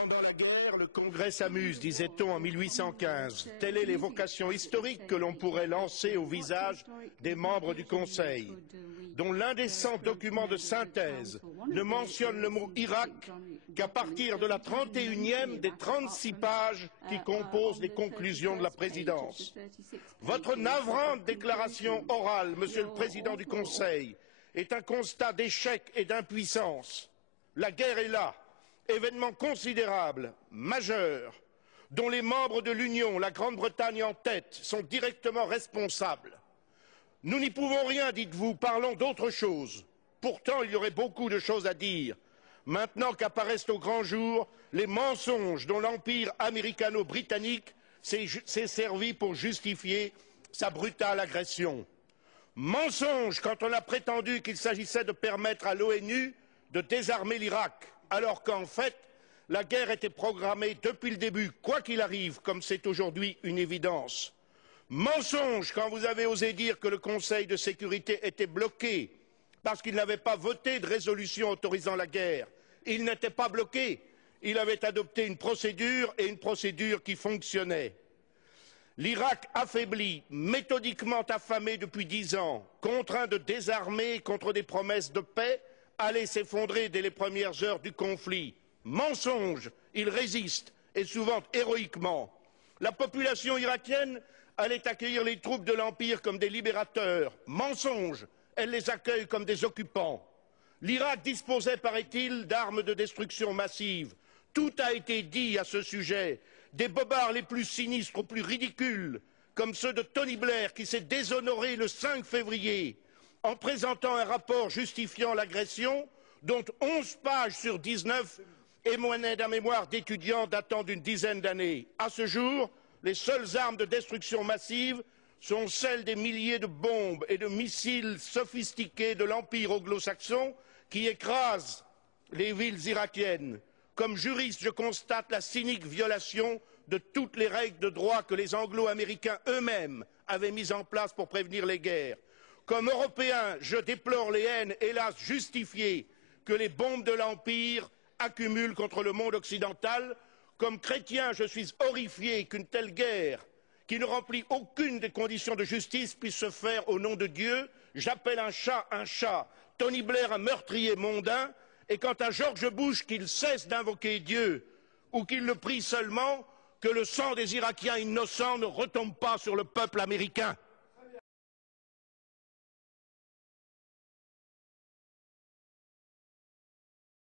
Pendant la guerre, le Congrès s'amuse, disait-on en 1815. Telle est l'évocation historique que l'on pourrait lancer au visage des membres du Conseil, dont l'indécent document de synthèse ne mentionne le mot Irak qu'à partir de la 31e des 36 pages qui composent les conclusions de la présidence. Votre navrante déclaration orale, Monsieur le Président du Conseil, est un constat d'échec et d'impuissance. La guerre est là. Événement considérable, majeur, dont les membres de l'Union, la Grande-Bretagne en tête, sont directement responsables. Nous n'y pouvons rien, dites-vous, parlons d'autre chose. Pourtant, il y aurait beaucoup de choses à dire, maintenant qu'apparaissent au grand jour les mensonges dont l'empire américano-britannique s'est servi pour justifier sa brutale agression. Mensonges quand on a prétendu qu'il s'agissait de permettre à l'ONU de désarmer l'Irak, alors qu'en fait, la guerre était programmée depuis le début, quoi qu'il arrive, comme c'est aujourd'hui une évidence. Mensonge quand vous avez osé dire que le Conseil de sécurité était bloqué parce qu'il n'avait pas voté de résolution autorisant la guerre. Il n'était pas bloqué, il avait adopté une procédure et une procédure qui fonctionnait. L'Irak affaibli, méthodiquement affamé depuis 10 ans, contraint de désarmer contre des promesses de paix, allait s'effondrer dès les premières heures du conflit. Mensonge, il résiste, et souvent héroïquement. La population irakienne allait accueillir les troupes de l'Empire comme des libérateurs. Mensonge, elle les accueille comme des occupants. L'Irak disposait, paraît-il, d'armes de destruction massive. Tout a été dit à ce sujet, des bobards les plus sinistres aux plus ridicules, comme ceux de Tony Blair qui s'est déshonoré le 5 février en présentant un rapport justifiant l'agression, dont 11 pages sur 19 émanaient d'un mémoire d'étudiant datant d'une dizaine d'années. À ce jour, les seules armes de destruction massive sont celles des milliers de bombes et de missiles sophistiqués de l'Empire anglo-saxon qui écrasent les villes irakiennes. Comme juriste, je constate la cynique violation de toutes les règles de droit que les Anglo-Américains eux-mêmes avaient mises en place pour prévenir les guerres. Comme Européen, je déplore les haines, hélas justifiées, que les bombes de l'Empire accumulent contre le monde occidental. Comme chrétien, je suis horrifié qu'une telle guerre, qui ne remplit aucune des conditions de justice, puisse se faire au nom de Dieu. J'appelle un chat, Tony Blair un meurtrier mondain, et quant à George Bush, qu'il cesse d'invoquer Dieu, ou qu'il le prie seulement, que le sang des Irakiens innocents ne retombe pas sur le peuple américain.